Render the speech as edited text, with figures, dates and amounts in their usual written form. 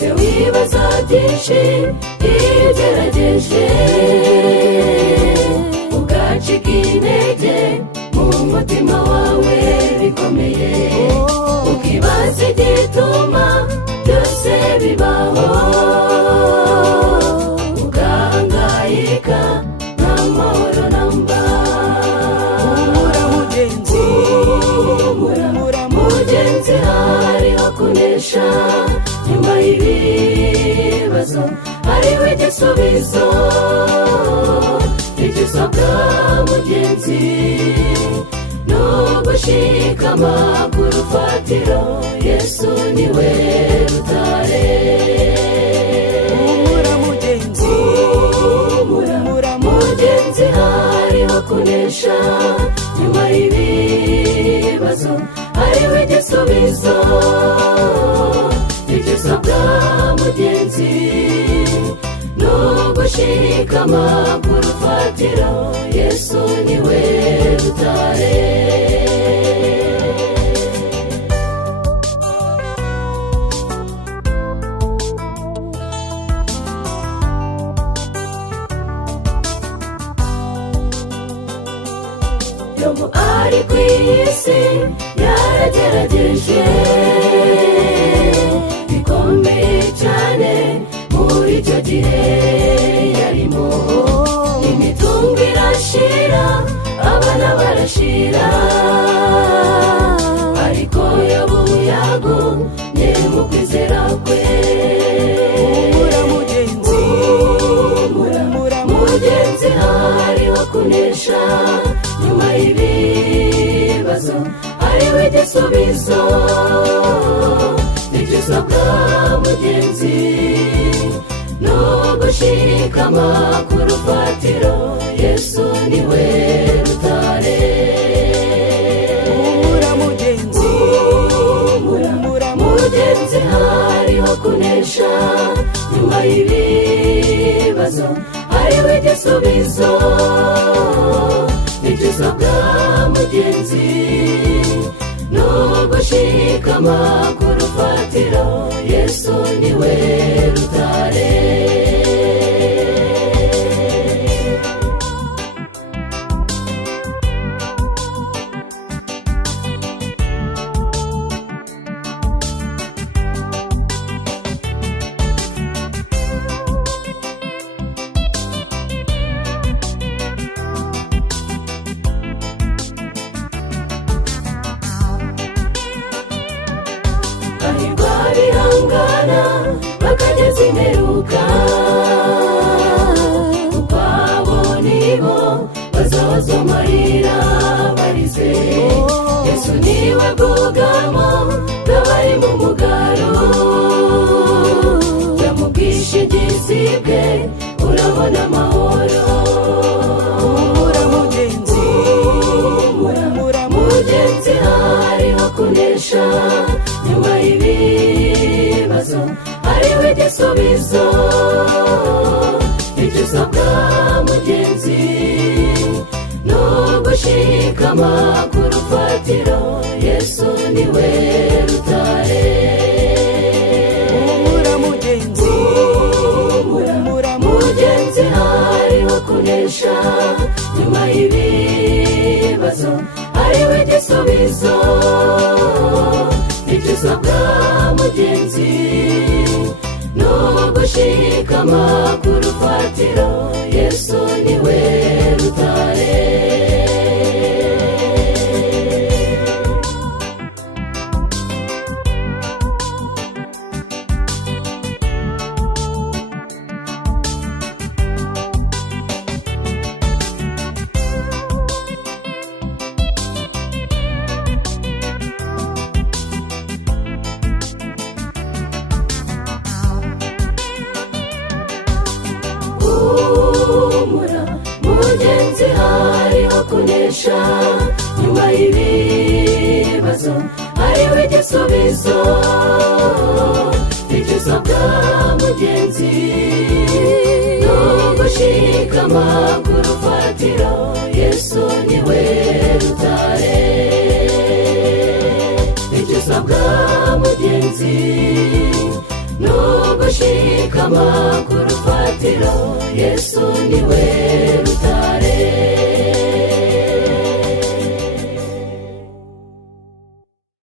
ese wibaza byinshi iyo ugerageje ugacika intege mu mutima wawe bikomeye, ukibaza igituma byose bibaho, ugahangayika nta mahoro namba. humura mugenzi, humura mugenzi, hariho kunesha nyuma y'ibibazo, hariho igisubizo. Icyo usabwa mugenzi ni ugushikama ku rufatiro, Yesu niwe rutare. humura mugenzi, humura mugenzi, hariho kunesha nyuma y'ibibazo, hariho igisubizo. Icyo usabwa mugenzi ni ugushikama ku rufatiro, Yesu niwe rutare. Yobu ari ku isi yaragerageje bikomeye cyane, muri icyo gihe yarimo imitungo irashira, abana barashira, ariko Yobu yagumye mu kwizera kwe. humura mugenzi, humura mugenzi, hariho kunesha nyuma y'ibibazo, hariho igisubizo. Icyo usabwa mugenzi ni ugushikama ku rufatiro, Yesu niwe rutare. humura mugenzi, humura mugenzi, hariho kunesha nyuma y'ibibazo, hariho igisubizo. Icyo usabwa mugenzi ni ugushikama ku rufatiro, Yesu niwe rutare. Hahirwa bihangana bakageza imperuka, kuko abo nibo bazabazwa amarira barize. Yesu niwe bwugamo bw'abari mu mugaro, jya mu bwishingizi bwe urabona amahoro. humura mugenzi, humura mugenzi, hariho kunesha nyuma y'ibibazo, hariho igisubizo. Icyo usabwa mugenzi ni ugushikama ku rufatiro, Yesu niwe rutare. humura mugenzi, humura mugenzi, hariho kunesha nyuma y'ibibazo, hariho igisubizo. Icyo usabwa mugenzi ni ugushikama ku rufatiro, Yesu niwe rutare. humura mugenzi, hariho kunesha nyuma y'ibibazo, hariho igisubizo. Icyo usabwa mugenzi ni ugushikama ku rufatiro, Yesu niwe rutare. Icyo usabwa mugenzi ni shikama ku rufatiro, Yesu niwe